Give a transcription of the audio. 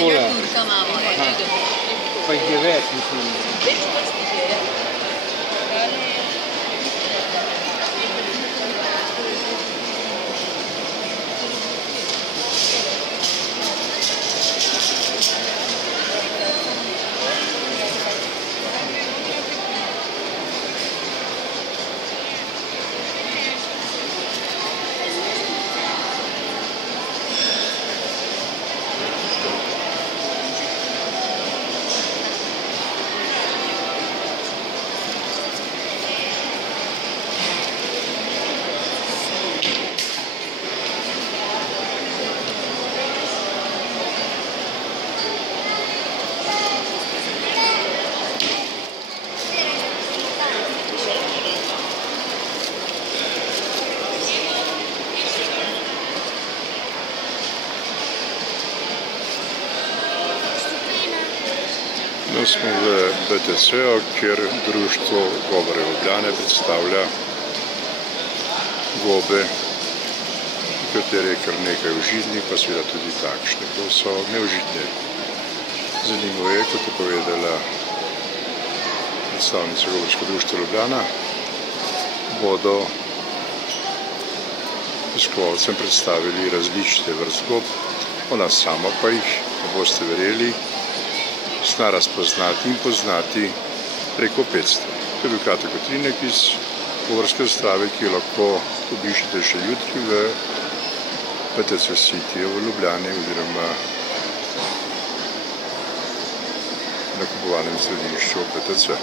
Enega takole. Turka imamo, ne, Pa jih je več, mislim. več vrstnih je, ja. No, smo v BTC-u, kjer društvo Gobare Ljubljane predstavlja gobe, katere je kar nekaj užitnih, pa seveda tudi takšne. To so neužitne. Zanimivo je, kot je povedala predstavnica Gobarskega društva Ljubljana, bodo obiskovalcem predstavili različne vrst gob, ona sama pa jih, ne boste verjeli, zna razpoznati in poznati preko 500. To je bil Kato Kotrinek iz Gobarske razstave, ki jo lahko obiščete še jutri v BTC City v Ljubljani oziroma nakupovalnem središču BTC.